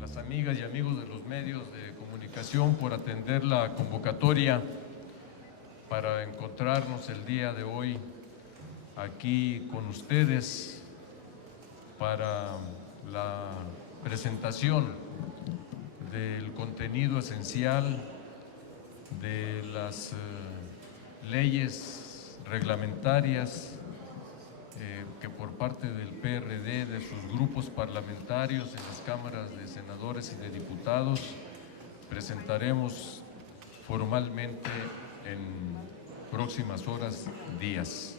Las amigas y amigos de los medios de comunicación por atender la convocatoria para encontrarnos el día de hoy aquí con ustedes para la presentación del contenido esencial de las leyes reglamentarias que por parte del PRD, de sus grupos parlamentarios en las cámaras de senadores y de diputados, presentaremos formalmente en próximas horas, días.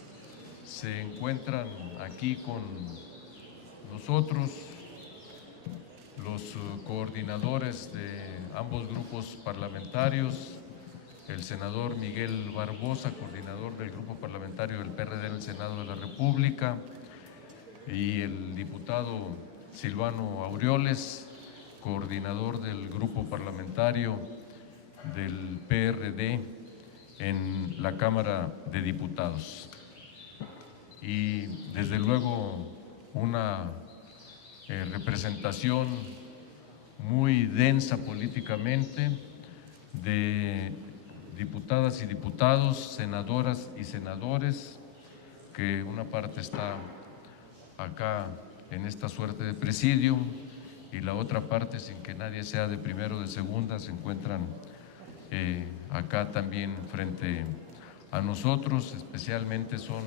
Se encuentran aquí con nosotros los coordinadores de ambos grupos parlamentarios, el senador Miguel Barbosa, coordinador del grupo parlamentario del PRD en el Senado de la República, y el diputado Silvano Aureoles, coordinador del grupo parlamentario del PRD en la Cámara de Diputados. Y desde luego una representación muy densa políticamente de diputadas y diputados, senadoras y senadores, que una parte está acá en esta suerte de presidium y la otra parte, sin que nadie sea de primero o de segunda, se encuentran acá también frente a nosotros. Especialmente son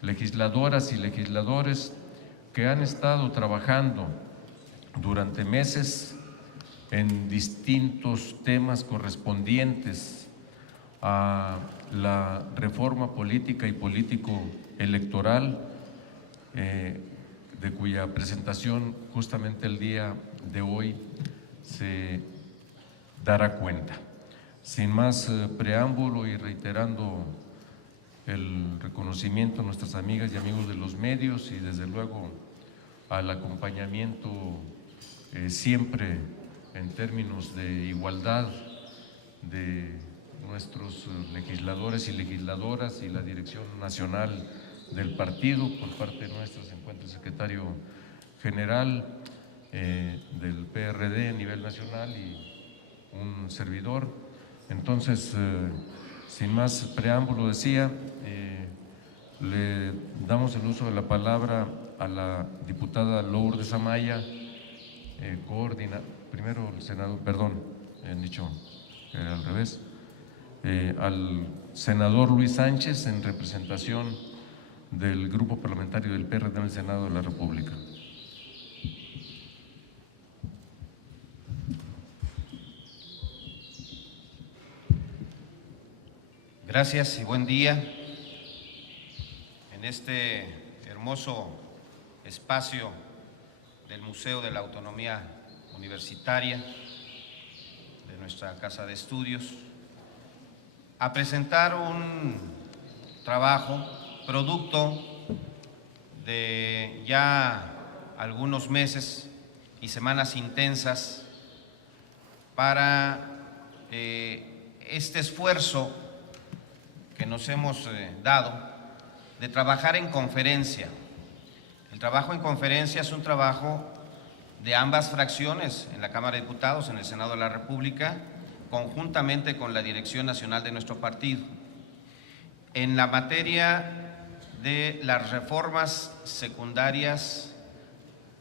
legisladoras y legisladores que han estado trabajando durante meses en distintos temas correspondientes a la reforma política y político-electoral, de cuya presentación justamente el día de hoy se dará cuenta. Sin más preámbulo y reiterando el reconocimiento a nuestras amigas y amigos de los medios y desde luego al acompañamiento siempre en términos de igualdad de nuestros legisladores y legisladoras y la dirección nacional del partido. Por parte nuestra se encuentra el secretario general del PRD a nivel nacional y un servidor. Entonces, sin más preámbulo, decía, le damos el uso de la palabra a la diputada Lourdes Amaya, primero el senador, perdón, han dicho que era al revés, al senador Luis Sánchez en representación del grupo parlamentario del PRD en el Senado de la República. Gracias y buen día. En este hermoso espacio del Museo de la Autonomía Universitaria de nuestra Casa de Estudios, a presentar un trabajo producto de ya algunos meses y semanas intensas para este esfuerzo que nos hemos dado de trabajar en conferencia. El trabajo en conferencia es un trabajo de ambas fracciones en la Cámara de Diputados, en el Senado de la República, conjuntamente con la dirección nacional de nuestro partido, en la materia de las reformas secundarias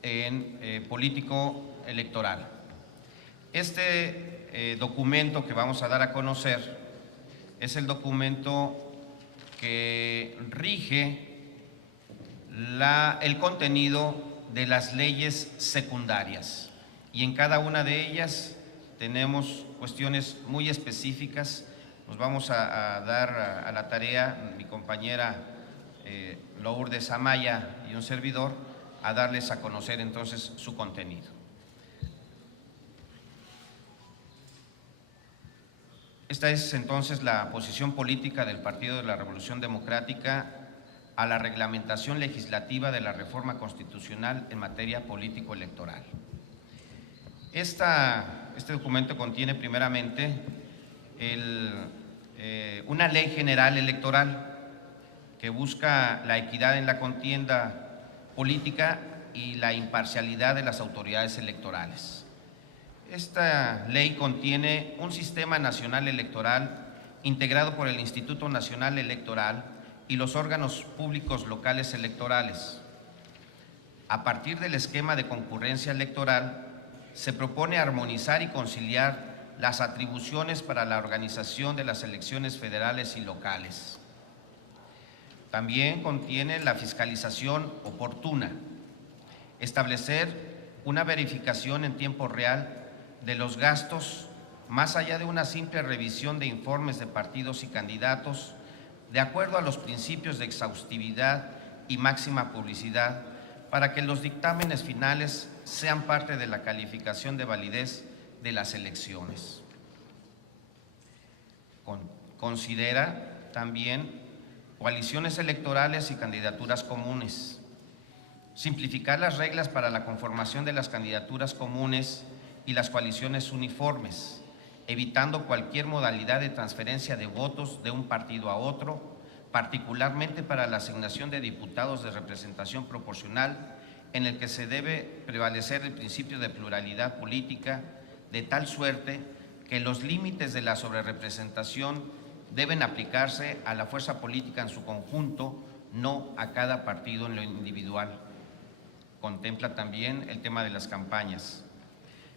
en político electoral. Este documento que vamos a dar a conocer es el documento que rige el contenido de las leyes secundarias, y en cada una de ellas tenemos cuestiones muy específicas. Nos vamos a dar a la tarea, mi compañera Lourdes Amaya y un servidor, a darles a conocer entonces su contenido. Esta es entonces la posición política del Partido de la Revolución Democrática a la reglamentación legislativa de la reforma constitucional en materia político-electoral. Este documento contiene primeramente una ley general electoral que busca la equidad en la contienda política y la imparcialidad de las autoridades electorales. Esta ley contiene un sistema nacional electoral integrado por el Instituto Nacional Electoral y los órganos públicos locales electorales. A partir del esquema de concurrencia electoral, se propone armonizar y conciliar las atribuciones para la organización de las elecciones federales y locales. También contiene la fiscalización oportuna, establecer una verificación en tiempo real de los gastos, más allá de una simple revisión de informes de partidos y candidatos, de acuerdo a los principios de exhaustividad y máxima publicidad, para que los dictámenes finales sean parte de la calificación de validez de las elecciones. Considera también coaliciones electorales y candidaturas comunes, simplificar las reglas para la conformación de las candidaturas comunes y las coaliciones uniformes, evitando cualquier modalidad de transferencia de votos de un partido a otro, particularmente para la asignación de diputados de representación proporcional, en el que se debe prevalecer el principio de pluralidad política, de tal suerte que los límites de la sobrerepresentación deben aplicarse a la fuerza política en su conjunto, no a cada partido en lo individual. Contempla también el tema de las campañas.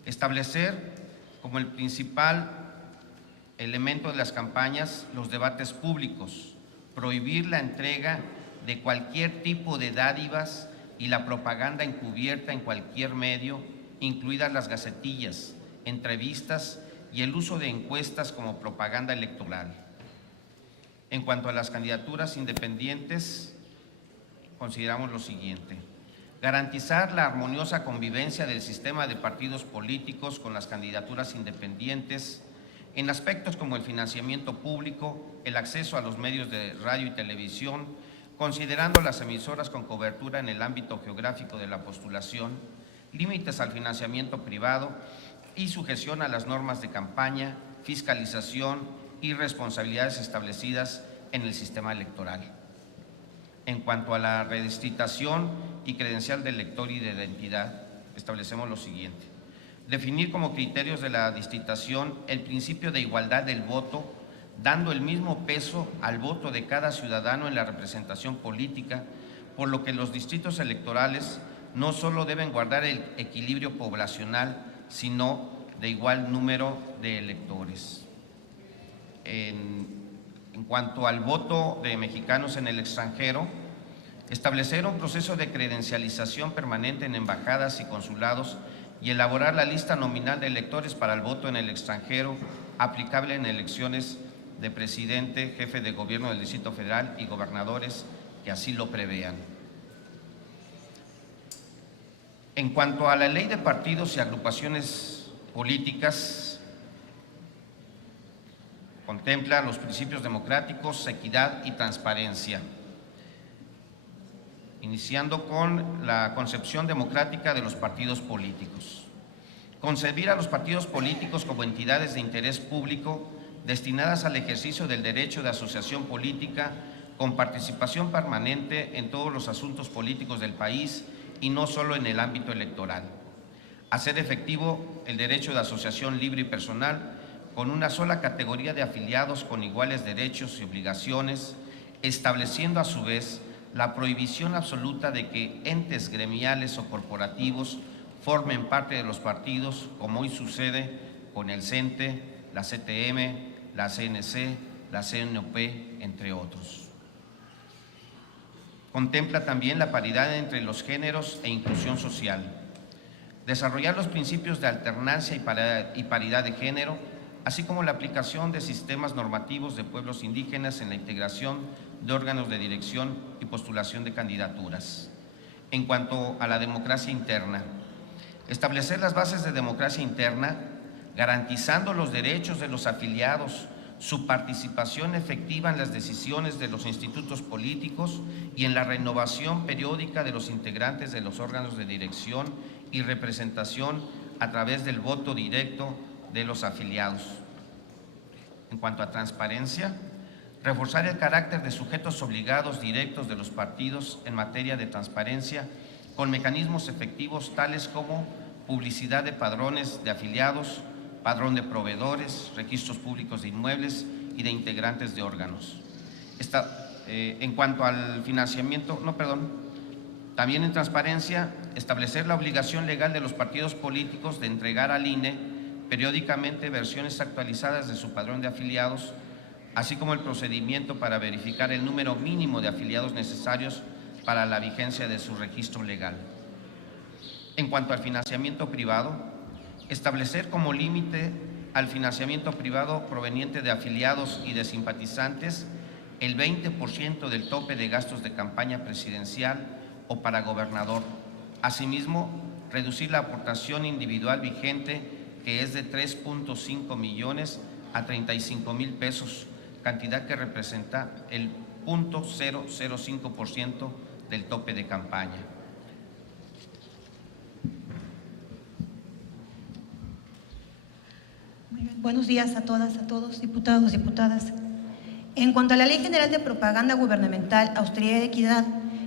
Establecer como el principal elemento de las campañas los debates públicos, prohibir la entrega de cualquier tipo de dádivas y la propaganda encubierta en cualquier medio, incluidas las gacetillas, entrevistas y el uso de encuestas como propaganda electoral. En cuanto a las candidaturas independientes, consideramos lo siguiente: garantizar la armoniosa convivencia del sistema de partidos políticos con las candidaturas independientes en aspectos como el financiamiento público, el acceso a los medios de radio y televisión, considerando las emisoras con cobertura en el ámbito geográfico de la postulación, límites al financiamiento privado y sujeción a las normas de campaña, fiscalización y responsabilidades establecidas en el sistema electoral. En cuanto a la redistritación y credencial del elector y de identidad, establecemos lo siguiente: definir como criterios de la distritación el principio de igualdad del voto, dando el mismo peso al voto de cada ciudadano en la representación política, por lo que los distritos electorales no solo deben guardar el equilibrio poblacional, sino de igual número de electores. En cuanto al voto de mexicanos en el extranjero, establecer un proceso de credencialización permanente en embajadas y consulados y elaborar la lista nominal de electores para el voto en el extranjero aplicable en elecciones de presidente, jefe de gobierno del Distrito Federal y gobernadores que así lo prevean. En cuanto a la ley de partidos y agrupaciones políticas, contempla los principios democráticos, equidad y transparencia, iniciando con la concepción democrática de los partidos políticos. Concebir a los partidos políticos como entidades de interés público destinadas al ejercicio del derecho de asociación política con participación permanente en todos los asuntos políticos del país y no solo en el ámbito electoral. Hacer efectivo el derecho de asociación libre y personal con una sola categoría de afiliados con iguales derechos y obligaciones, estableciendo a su vez la prohibición absoluta de que entes gremiales o corporativos formen parte de los partidos, como hoy sucede con el CENTE, la CTM, la CNC, la CNOP, entre otros. Contempla también la paridad entre los géneros e inclusión social. Desarrollar los principios de alternancia y paridad de género, así como la aplicación de sistemas normativos de pueblos indígenas en la integración de órganos de dirección y postulación de candidaturas. En cuanto a la democracia interna, establecer las bases de democracia interna, garantizando los derechos de los afiliados, su participación efectiva en las decisiones de los institutos políticos y en la renovación periódica de los integrantes de los órganos de dirección y representación a través del voto directo de los afiliados. En cuanto a transparencia, reforzar el carácter de sujetos obligados directos de los partidos en materia de transparencia con mecanismos efectivos tales como publicidad de padrones de afiliados, padrón de proveedores, registros públicos de inmuebles y de integrantes de órganos. En cuanto al financiamiento, también en transparencia, establecer la obligación legal de los partidos políticos de entregar al INE periódicamente versiones actualizadas de su padrón de afiliados, así como el procedimiento para verificar el número mínimo de afiliados necesarios para la vigencia de su registro legal. En cuanto al financiamiento privado, establecer como límite al financiamiento privado proveniente de afiliados y de simpatizantes el 20% del tope de gastos de campaña presidencial o para gobernador. Asimismo, reducir la aportación individual vigente, que es de 3.5 millones a 35,000 pesos, cantidad que representa el 0.005% del tope de campaña. Buenos días a todas, a todos, diputados, diputadas. En cuanto a la Ley General de Propaganda Gubernamental, Austeridad y Equidad,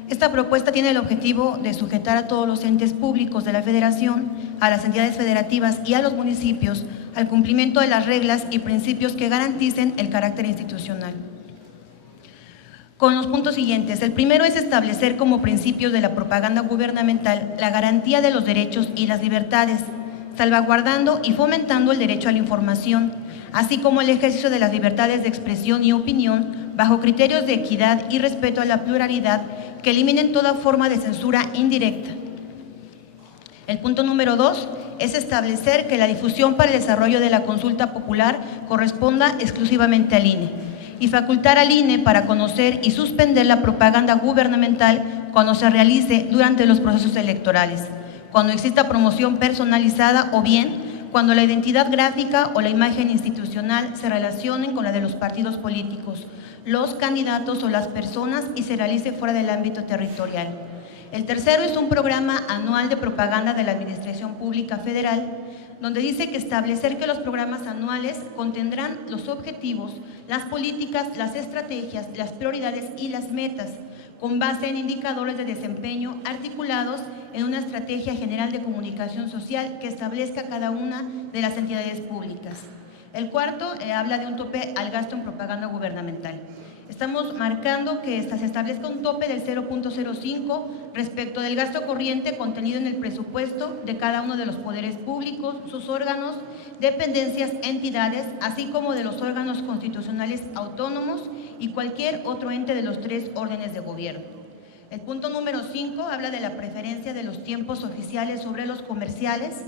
esta propuesta tiene el objetivo de sujetar a todos los entes públicos de la Federación, a las entidades federativas y a los municipios al cumplimiento de las reglas y principios que garanticen el carácter institucional. Con los puntos siguientes, el primero es establecer como principios de la propaganda gubernamental la garantía de los derechos y las libertades, salvaguardando y fomentando el derecho a la información, así como el ejercicio de las libertades de expresión y opinión bajo criterios de equidad y respeto a la pluralidad que eliminen toda forma de censura indirecta. El punto número 2 es establecer que la difusión para el desarrollo de la consulta popular corresponda exclusivamente al INE y facultar al INE para conocer y suspender la propaganda gubernamental cuando se realice durante los procesos electorales, cuando exista promoción personalizada o bien cuando la identidad gráfica o la imagen institucional se relacionen con la de los partidos políticos, los candidatos o las personas y se realice fuera del ámbito territorial. El tercero es un programa anual de propaganda de la Administración Pública Federal, donde dice que establecer que los programas anuales contendrán los objetivos, las políticas, las estrategias, las prioridades y las metas, con base en indicadores de desempeño articulados en una estrategia general de comunicación social que establezca cada una de las entidades públicas. El cuarto habla de un tope al gasto en propaganda gubernamental. Estamos marcando que se establezca un tope del 0.05 respecto del gasto corriente contenido en el presupuesto de cada uno de los poderes públicos, sus órganos, dependencias, entidades, así como de los órganos constitucionales autónomos y cualquier otro ente de los 3 órdenes de gobierno. El punto número 5 habla de la preferencia de los tiempos oficiales sobre los comerciales.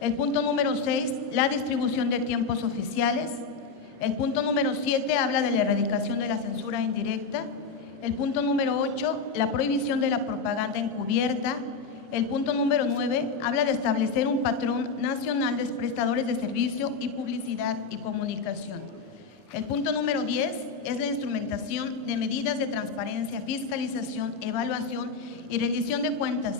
El punto número 6, la distribución de tiempos oficiales. El punto número 7 habla de la erradicación de la censura indirecta. El punto número 8, la prohibición de la propaganda encubierta. El punto número 9 habla de establecer un patrón nacional de prestadores de servicio y publicidad y comunicación. El punto número 10 es la instrumentación de medidas de transparencia, fiscalización, evaluación y rendición de cuentas,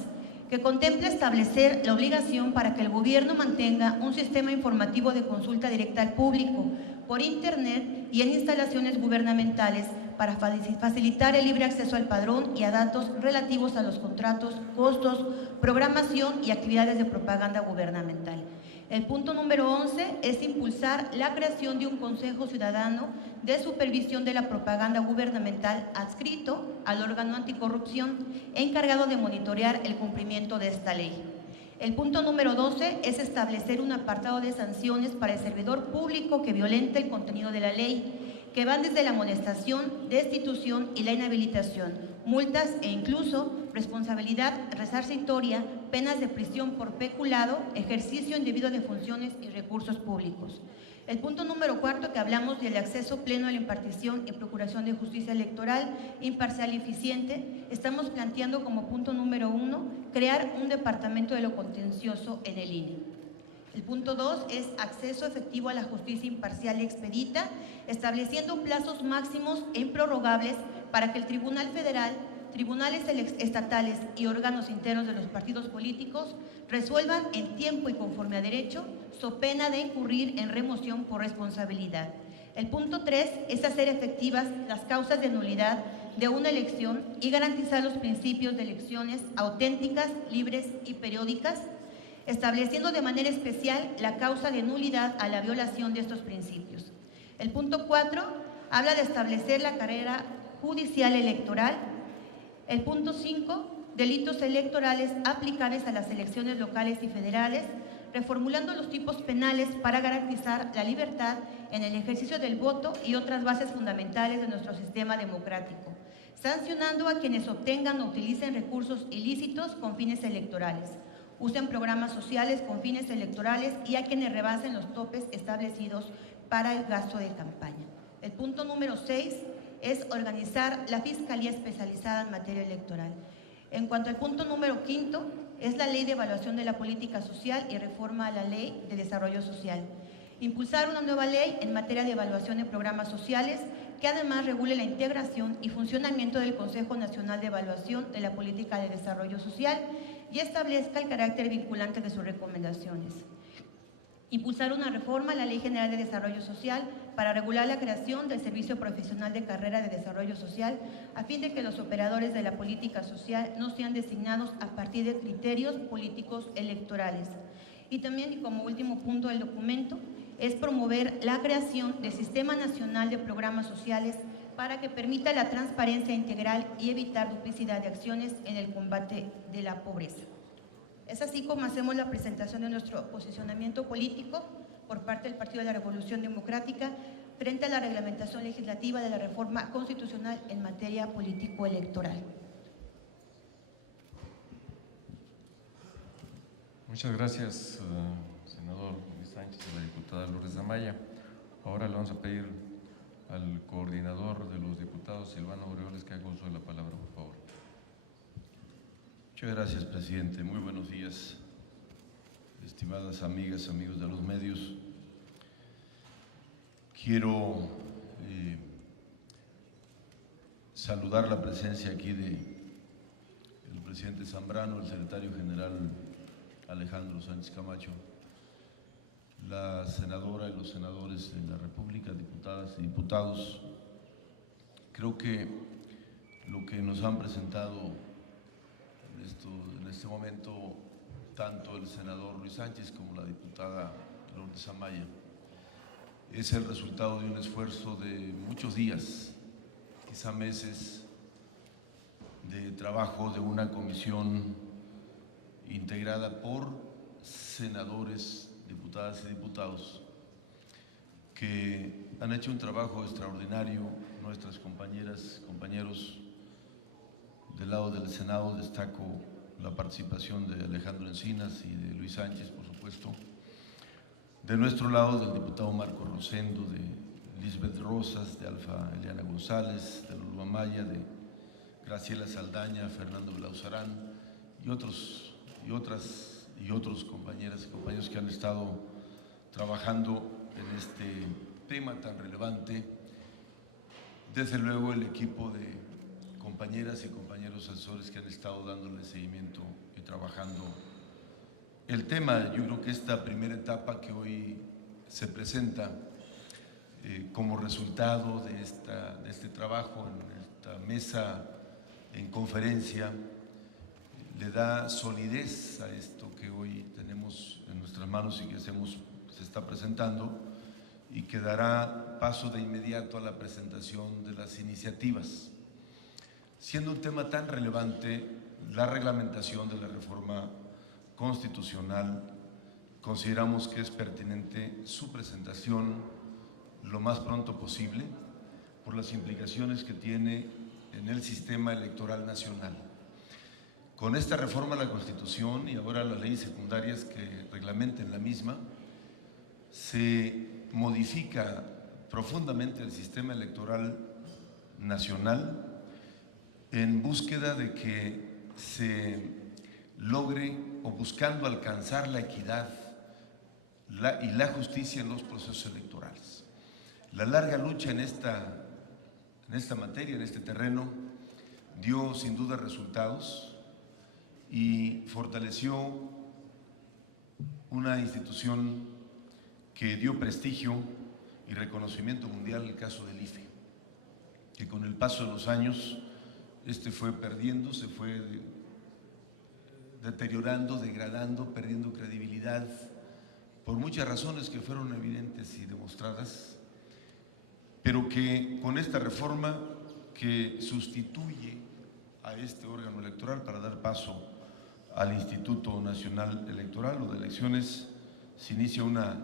que contempla establecer la obligación para que el gobierno mantenga un sistema informativo de consulta directa al público por Internet y en instalaciones gubernamentales para facilitar el libre acceso al padrón y a datos relativos a los contratos, costos, programación y actividades de propaganda gubernamental. El punto número 11 es impulsar la creación de un Consejo Ciudadano de Supervisión de la Propaganda Gubernamental adscrito al órgano anticorrupción encargado de monitorear el cumplimiento de esta ley. El punto número 12 es establecer un apartado de sanciones para el servidor público que violente el contenido de la ley, que van desde la amonestación, destitución y la inhabilitación, multas e incluso responsabilidad resarcitoria, penas de prisión por peculado, ejercicio indebido de funciones y recursos públicos. El punto número 4, que hablamos del acceso pleno a la impartición y procuración de justicia electoral, imparcial y eficiente, estamos planteando como punto número 1, crear un departamento de lo contencioso en el INE. El punto 2 es acceso efectivo a la justicia imparcial y expedita, estableciendo plazos máximos e improrrogables para que el Tribunal Federal, tribunales estatales y órganos internos de los partidos políticos resuelvan en tiempo y conforme a derecho, so pena de incurrir en remoción por responsabilidad. El punto 3 es hacer efectivas las causas de nulidad de una elección y garantizar los principios de elecciones auténticas, libres y periódicas, estableciendo de manera especial la causa de nulidad a la violación de estos principios. El punto 4 habla de establecer la carrera judicial electoral. El punto 5, delitos electorales aplicables a las elecciones locales y federales, reformulando los tipos penales para garantizar la libertad en el ejercicio del voto y otras bases fundamentales de nuestro sistema democrático, sancionando a quienes obtengan o utilicen recursos ilícitos con fines electorales, usen programas sociales con fines electorales y a quienes rebasen los topes establecidos para el gasto de campaña. El punto número 6 es organizar la Fiscalía Especializada en materia electoral. En cuanto al punto número 5, es la Ley de Evaluación de la Política Social y reforma a la Ley de Desarrollo Social. Impulsar una nueva ley en materia de evaluación de programas sociales que además regule la integración y funcionamiento del Consejo Nacional de Evaluación de la Política de Desarrollo Social y establezca el carácter vinculante de sus recomendaciones. Impulsar una reforma a la Ley General de Desarrollo Social para regular la creación del Servicio Profesional de Carrera de Desarrollo Social a fin de que los operadores de la política social no sean designados a partir de criterios políticos electorales. Y también, y como último punto del documento, es promover la creación del Sistema Nacional de Programas Sociales para que permita la transparencia integral y evitar duplicidad de acciones en el combate de la pobreza. Es así como hacemos la presentación de nuestro posicionamiento político por parte del Partido de la Revolución Democrática frente a la reglamentación legislativa de la reforma constitucional en materia político-electoral. Muchas gracias, senador Luis Sánchez y la diputada Lourdes Amaya. Ahora le vamos a pedir al coordinador de los diputados, Silvano Aureoles, que haga uso de la palabra, por favor. Muchas gracias, presidente. Muy buenos días, estimadas amigas, amigos de los medios. Quiero saludar la presencia aquí del presidente Zambrano, el secretario general Alejandro Sánchez Camacho, la senadora y los senadores de la República, diputadas y diputados. Creo que lo que nos han presentado en este momento tanto el senador Luis Sánchez como la diputada Lourdes Amaya es el resultado de un esfuerzo de muchos días, quizá meses, de trabajo de una comisión integrada por senadores, diputadas y diputados que han hecho un trabajo extraordinario. Nuestras compañeras, compañeros del lado del Senado, destaco la participación de Alejandro Encinas y de Luis Sánchez, por supuesto. De nuestro lado, del diputado Marco Rosendo, de Lisbeth Rosas, de Alfa Eliana González, de Lulu Amaya, de Graciela Saldaña, Fernando Blauzarán y otros compañeras y compañeros que han estado trabajando en este tema tan relevante. Desde luego el equipo de compañeras y compañeros asesores que han estado dándole seguimiento y trabajando el tema. Yo creo que esta primera etapa que hoy se presenta como resultado de este trabajo en esta mesa en conferencia le da solidez a esto que hoy tenemos en nuestras manos y que se está presentando, y que dará paso de inmediato a la presentación de las iniciativas. Siendo un tema tan relevante, la reglamentación de la reforma constitucional, consideramos que es pertinente su presentación lo más pronto posible por las implicaciones que tiene en el sistema electoral nacional. Con esta reforma a la Constitución y ahora las leyes secundarias que reglamenten la misma, se modifica profundamente el sistema electoral nacional en búsqueda de que se logre, o buscando alcanzar la equidad y la justicia en los procesos electorales. La larga lucha en esta materia, en este terreno, dio sin duda resultados y fortaleció una institución que dio prestigio y reconocimiento mundial, el caso del IFE, que con el paso de los años fue perdiendo, se fue deteriorando, degradando, perdiendo credibilidad, por muchas razones que fueron evidentes y demostradas, pero que con esta reforma que sustituye a este órgano electoral para dar paso al Instituto Nacional Electoral o de Elecciones, se inicia una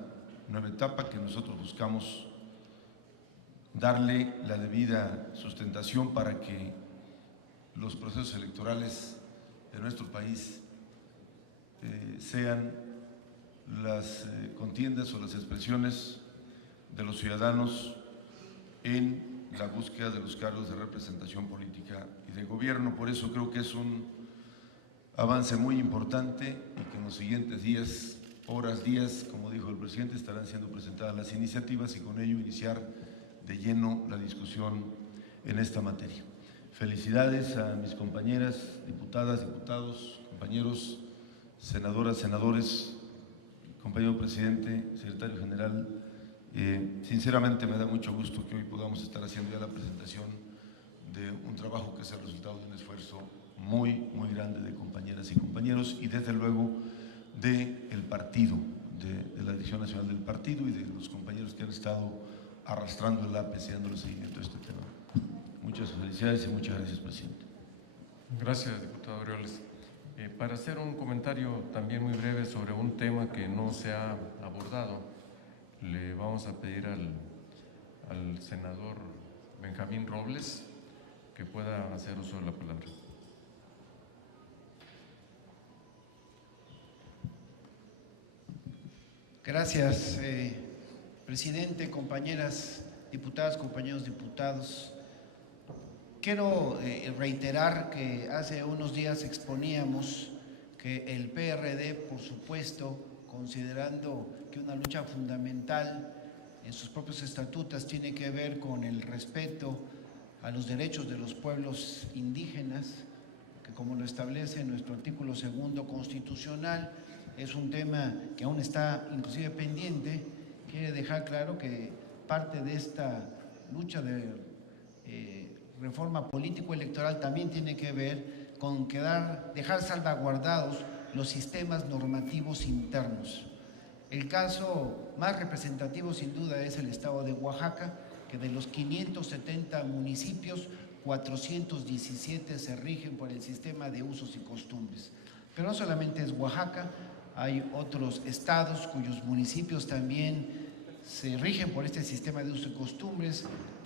nueva etapa que nosotros buscamos darle la debida sustentación para que los procesos electorales de nuestro país sean las contiendas o las expresiones de los ciudadanos en la búsqueda de los cargos de representación política y de gobierno. Por eso creo que es un avance muy importante y que en los siguientes días, horas, días, como dijo el presidente, estarán siendo presentadas las iniciativas y con ello iniciar de lleno la discusión en esta materia. Felicidades a mis compañeras, diputadas, diputados, compañeros, senadoras, senadores, compañero presidente, secretario general. Sinceramente me da mucho gusto que hoy podamos estar haciendo ya la presentación de un trabajo que es el resultado de un esfuerzo muy grande de compañeras y compañeros y desde luego del partido, de la Dirección Nacional del Partido y de los compañeros que han estado arrastrando el APC y dándole seguimiento a este tema. Muchas felicidades y muchas gracias, presidente. Gracias, diputado Orioles. Para hacer un comentario también muy breve sobre un tema que no se ha abordado, le vamos a pedir al senador Benjamín Robles que pueda hacer uso de la palabra. Gracias, presidente, compañeras diputadas, compañeros diputados. Quiero reiterar que hace unos días exponíamos que el PRD, por supuesto, considerando que una lucha fundamental en sus propios estatutos tiene que ver con el respeto a los derechos de los pueblos indígenas, que como lo establece nuestro artículo 2º constitucional, es un tema que aún está inclusive pendiente. Quiere dejar claro que parte de esta lucha de reforma político-electoral también tiene que ver con dejar salvaguardados los sistemas normativos internos. El caso más representativo sin duda es el estado de Oaxaca, que de los 570 municipios, 417 se rigen por el sistema de usos y costumbres. Pero no solamente es Oaxaca, hay otros estados cuyos municipios también se rigen por este sistema de usos y costumbres.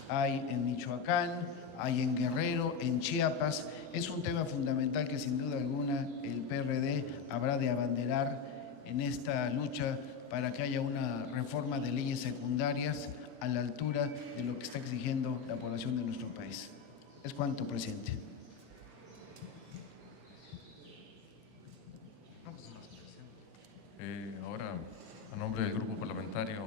Hay en Michoacán, hay en Guerrero, en Chiapas. Es un tema fundamental que sin duda alguna el PRD habrá de abanderar en esta lucha para que haya una reforma de leyes secundarias a la altura de lo que está exigiendo la población de nuestro país. Es cuanto, presidente. Ahora, a nombre del grupo parlamentario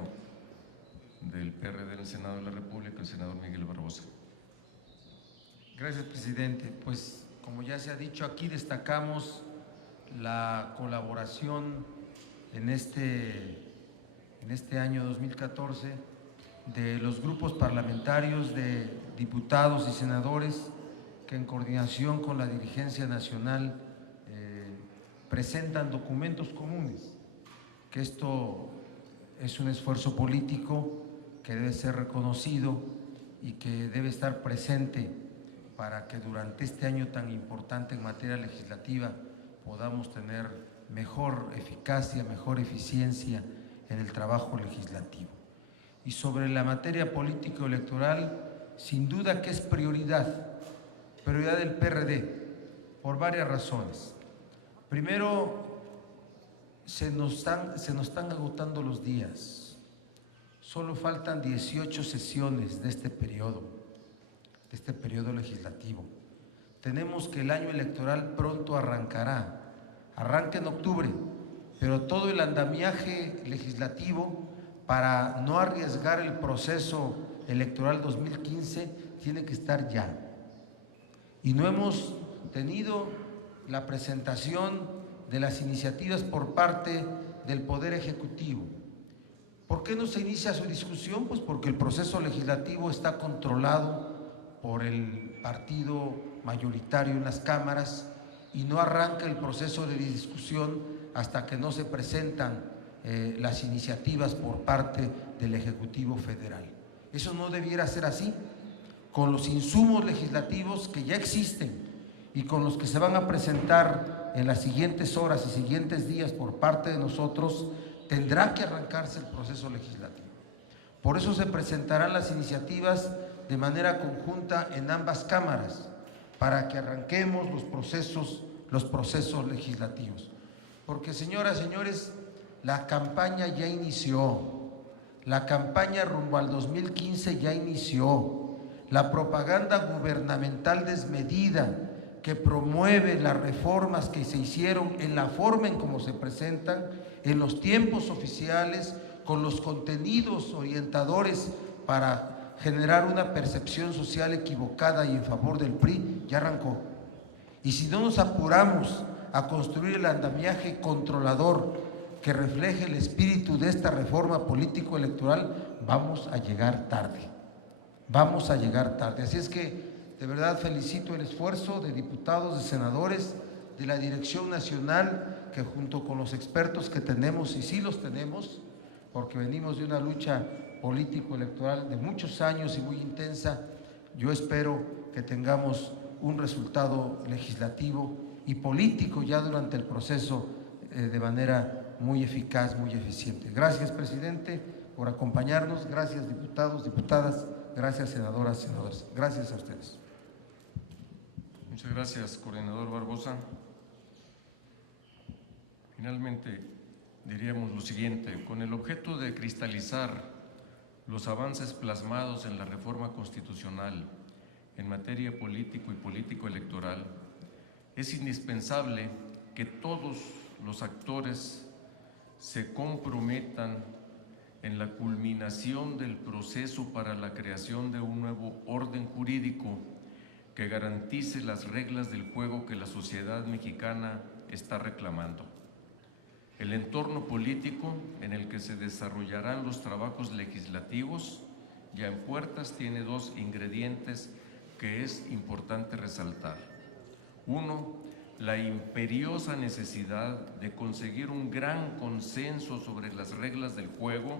del PRD en el Senado de la República, el senador Miguel Barbosa. Gracias, presidente. Pues, como ya se ha dicho, aquí destacamos la colaboración en este año 2014 de los grupos parlamentarios, de diputados y senadores que en coordinación con la dirigencia nacional presentan documentos comunes, que esto es un esfuerzo político que debe ser reconocido y que debe estar presente para que durante este año tan importante en materia legislativa podamos tener mejor eficacia, mejor eficiencia en el trabajo legislativo. Y sobre la materia político-electoral, sin duda que es prioridad del PRD, por varias razones. Primero, se nos están agotando los días. Solo faltan 18 sesiones de este periodo legislativo. Tenemos que el año electoral pronto arranca en octubre, pero todo el andamiaje legislativo para no arriesgar el proceso electoral 2015 tiene que estar ya. Y no hemos tenido la presentación de las iniciativas por parte del Poder Ejecutivo. ¿Por qué no se inicia su discusión? Pues porque el proceso legislativo está controlado por el partido mayoritario en las cámaras y no arranca el proceso de discusión hasta que no se presentan las iniciativas por parte del Ejecutivo Federal. Eso no debiera ser así. Con los insumos legislativos que ya existen y con los que se van a presentar en las siguientes horas y siguientes días por parte de nosotros, tendrá que arrancarse el proceso legislativo. Por eso se presentarán las iniciativas de manera conjunta en ambas cámaras, para que arranquemos los procesos legislativos. Porque, señoras y señores, la campaña ya inició, la campaña rumbo al 2015 ya inició. La propaganda gubernamental desmedida que promueve las reformas que se hicieron en la forma en cómo se presentan, en los tiempos oficiales, con los contenidos orientadores para generar una percepción social equivocada y en favor del PRI, ya arrancó. Y si no nos apuramos a construir el andamiaje controlador que refleje el espíritu de esta reforma político-electoral, vamos a llegar tarde. Vamos a llegar tarde. Así es que de verdad felicito el esfuerzo de diputados, de senadores, de la Dirección Nacional, que junto con los expertos que tenemos, y sí los tenemos, porque venimos de una lucha político-electoral de muchos años y muy intensa, yo espero que tengamos un resultado legislativo y político ya durante el proceso de manera muy eficaz, muy eficiente. Gracias, presidente, por acompañarnos. Gracias, diputados, diputadas. Gracias, senadoras, senadores. Gracias a ustedes. Muchas gracias, coordinador Barbosa. Finalmente, diríamos lo siguiente: con el objeto de cristalizar los avances plasmados en la reforma constitucional en materia político y político-electoral, es indispensable que todos los actores se comprometan en la culminación del proceso para la creación de un nuevo orden jurídico que garantice las reglas del juego que la sociedad mexicana está reclamando. El entorno político en el que se desarrollarán los trabajos legislativos ya en puertas tiene dos ingredientes que es importante resaltar. Uno, la imperiosa necesidad de conseguir un gran consenso sobre las reglas del juego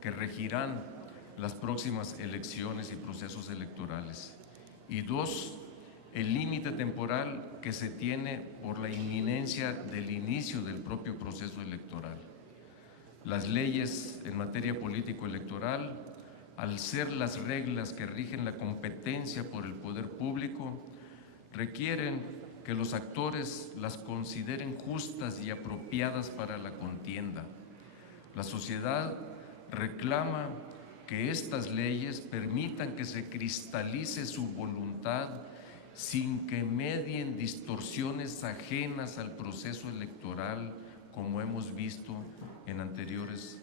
que regirán las próximas elecciones y procesos electorales. Y dos, el límite temporal que se tiene por la inminencia del inicio del propio proceso electoral. Las leyes en materia político-electoral, al ser las reglas que rigen la competencia por el poder público, requieren que los actores las consideren justas y apropiadas para la contienda. La sociedad reclama que estas leyes permitan que se cristalice su voluntad sin que medien distorsiones ajenas al proceso electoral, como hemos visto en anteriores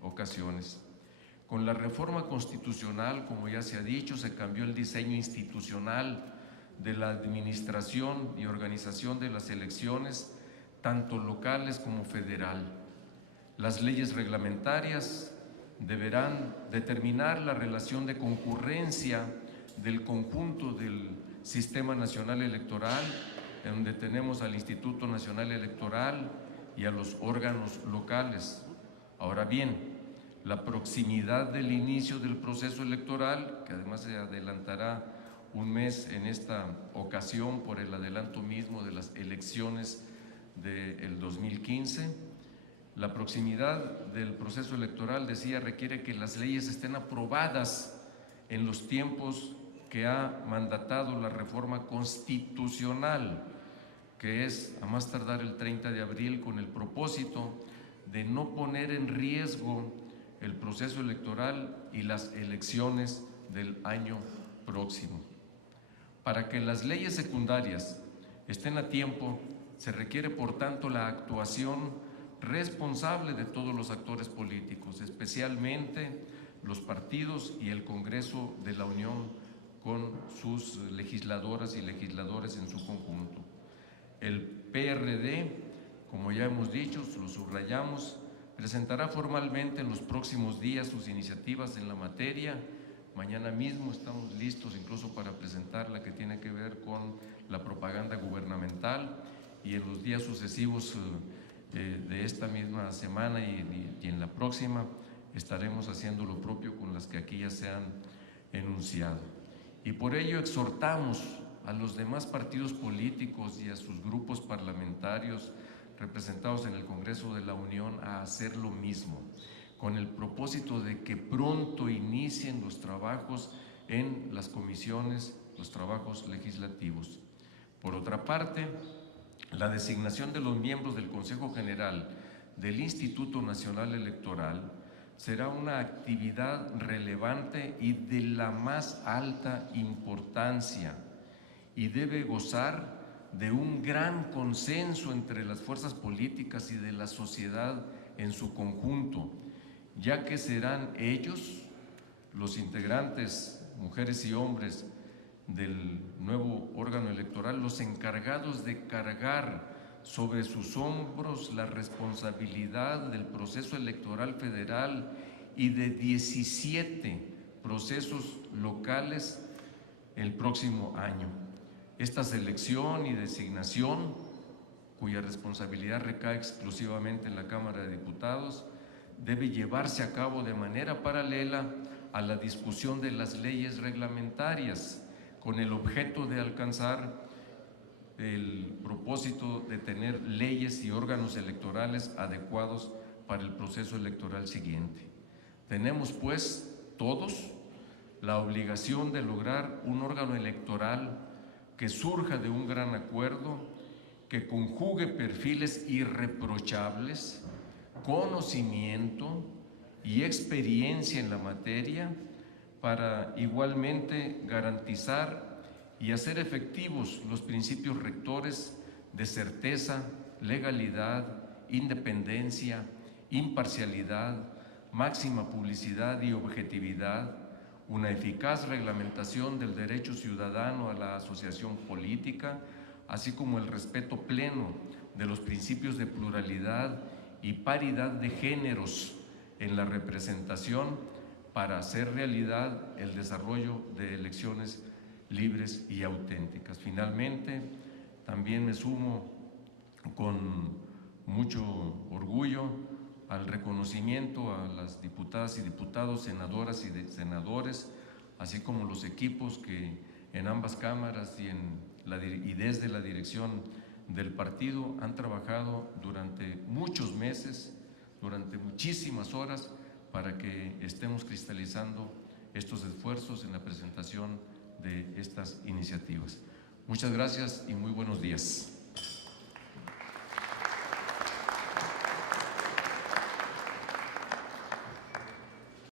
ocasiones. Con la reforma constitucional, como ya se ha dicho, se cambió el diseño institucional de la administración y organización de las elecciones, tanto locales como federal. Las leyes reglamentarias deberán determinar la relación de concurrencia del conjunto del Sistema Nacional Electoral, en donde tenemos al Instituto Nacional Electoral y a los órganos locales. Ahora bien, la proximidad del inicio del proceso electoral, que además se adelantará un mes en esta ocasión por el adelanto mismo de las elecciones del 2015, la proximidad del proceso electoral, decía, requiere que las leyes estén aprobadas en los tiempos que ha mandatado la reforma constitucional, que es a más tardar el 30 de abril, con el propósito de no poner en riesgo el proceso electoral y las elecciones del año próximo. Para que las leyes secundarias estén a tiempo, se requiere, por tanto, la actuación responsable de todos los actores políticos, especialmente los partidos y el Congreso de la Unión con sus legisladoras y legisladores en su conjunto. El PRD, como ya hemos dicho, lo subrayamos, presentará formalmente en los próximos días sus iniciativas en la materia, Mañana mismo estamos listos incluso para presentar la que tiene que ver con la propaganda gubernamental, y en los días sucesivos de esta misma semana y en la próxima estaremos haciendo lo propio con las que aquí ya se han enunciado. Y por ello exhortamos a los demás partidos políticos y a sus grupos parlamentarios representados en el Congreso de la Unión a hacer lo mismo, con el propósito de que pronto inicien los trabajos en las comisiones, los trabajos legislativos. Por otra parte, la designación de los miembros del Consejo General del Instituto Nacional Electoral será una actividad relevante y de la más alta importancia, y debe gozar de un gran consenso entre las fuerzas políticas y de la sociedad en su conjunto, ya que serán ellos, los integrantes, mujeres y hombres del nuevo órgano electoral, los encargados de cargar sobre sus hombros la responsabilidad del proceso electoral federal y de 17 procesos locales el próximo año. Esta selección y designación, cuya responsabilidad recae exclusivamente en la Cámara de Diputados, debe llevarse a cabo de manera paralela a la discusión de las leyes reglamentarias, con el objeto de alcanzar el propósito de tener leyes y órganos electorales adecuados para el proceso electoral siguiente. Tenemos, pues, todos la obligación de lograr un órgano electoral que surja de un gran acuerdo, que conjugue perfiles irreprochables, conocimiento y experiencia en la materia, para igualmente garantizar y hacer efectivos los principios rectores de certeza, legalidad, independencia, imparcialidad, máxima publicidad y objetividad, una eficaz reglamentación del derecho ciudadano a la asociación política, así como el respeto pleno de los principios de pluralidad y paridad de géneros en la representación, para hacer realidad el desarrollo de elecciones libres y auténticas. Finalmente, también me sumo con mucho orgullo al reconocimiento a las diputadas y diputados, senadoras y senadores, así como los equipos que en ambas cámaras y desde la dirección del partido han trabajado durante muchos meses, durante muchísimas horas, para que estemos cristalizando estos esfuerzos en la presentación de estas iniciativas. Muchas gracias y muy buenos días.